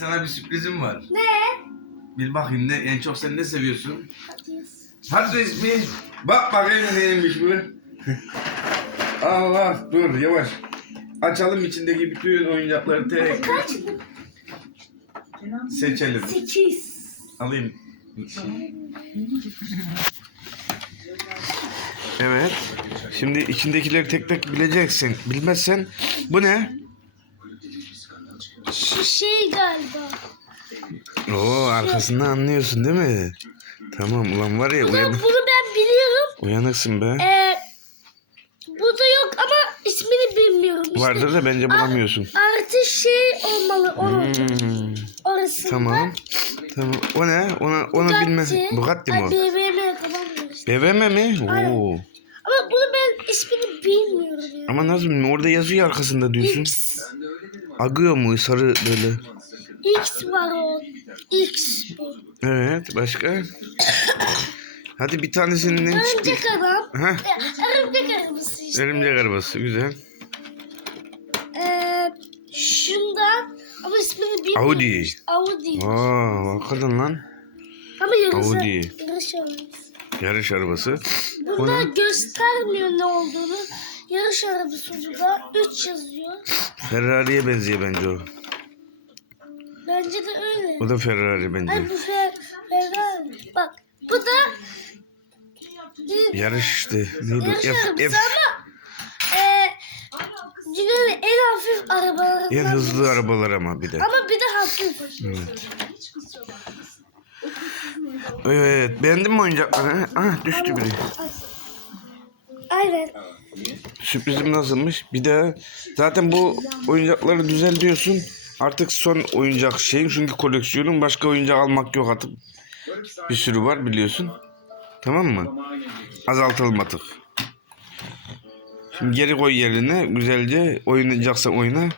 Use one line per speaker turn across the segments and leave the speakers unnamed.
Sana bir sürprizim var.
Ne?
Bil bakayım ne, en çok sen ne seviyorsun?
Hadiz.
Hadi ismi. Bak bakayım neymiş bu. Allah dur yavaş. Açalım içindeki bütün oyuncakları tek
Kaç?
seçelim.
Sekiz.
Alayım. Evet. Şimdi içindekileri tek tek bileceksin. Bilmezsen bu ne?
Şu şey galiba.
Oo arkasından anlıyorsun değil mi? Tamam ulan var ya
Bunu,
uyan,
bunu ben biliyorum.
uyanıksın be.
Ee, bu da yok ama ismini bilmiyorum. İşte
Vardır da bence bulamıyorsun.
Artı şey olmalı onun
Hmm,
orasında.
tamam. Tamam. O ne? Ona onu bilme. Bugatti mi o?
Ay, BMW tamam işte.
BVM mi?
Aynen.
Oo.
Ama bunu ben ismini bilmiyorum ya.
Ama nasıl bilmiyorum? Orada yazıyor arkasında diyorsun.
X.
Agıyor mu? Sarı böyle.
X var o. X bu.
Evet. Başka? Hadi bir tanesinin
Örümcek adam.
Heh.
Örümcek arabası işte.
Örümcek arabası. Güzel.
Ee, şundan ama ismini bilmiyorum.
Audi.
Audi.
Aa, hakikaten lan.
Ama yarışı.
Audi.
Yarış arabası.
Yarış arabası.
Bunda göstermiyor ne olduğunu. Yarış arabası burada 3 yazıyor.
Ferrari'ye benziyor bence o.
Bence de öyle.
O da Ferrari bence.
Ay bu Fer Ferrari. Bak bu da
Yarış işte. Neydi?
yarış
F,
arabası
F.
ama e, dünyanın en hafif arabalarından
En hızlı
birisi.
arabalar ama bir de.
Ama bir de hafif.
Evet. Evet. Beğendin mi oyuncakları? Ah düştü biri.
Ay. Aynen.
Sürprizim nasılmış? Bir de zaten bu oyuncakları düzel diyorsun. Artık son oyuncak şeyin çünkü koleksiyonun başka oyuncak almak yok artık. Bir sürü var biliyorsun. Tamam mı? Azaltalım artık. Şimdi geri koy yerine güzelce oynayacaksan oyna.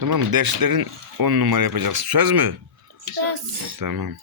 Tamam mı? Derslerin 10 numara yapacaksın. Söz mü?
Söz.
Tamam.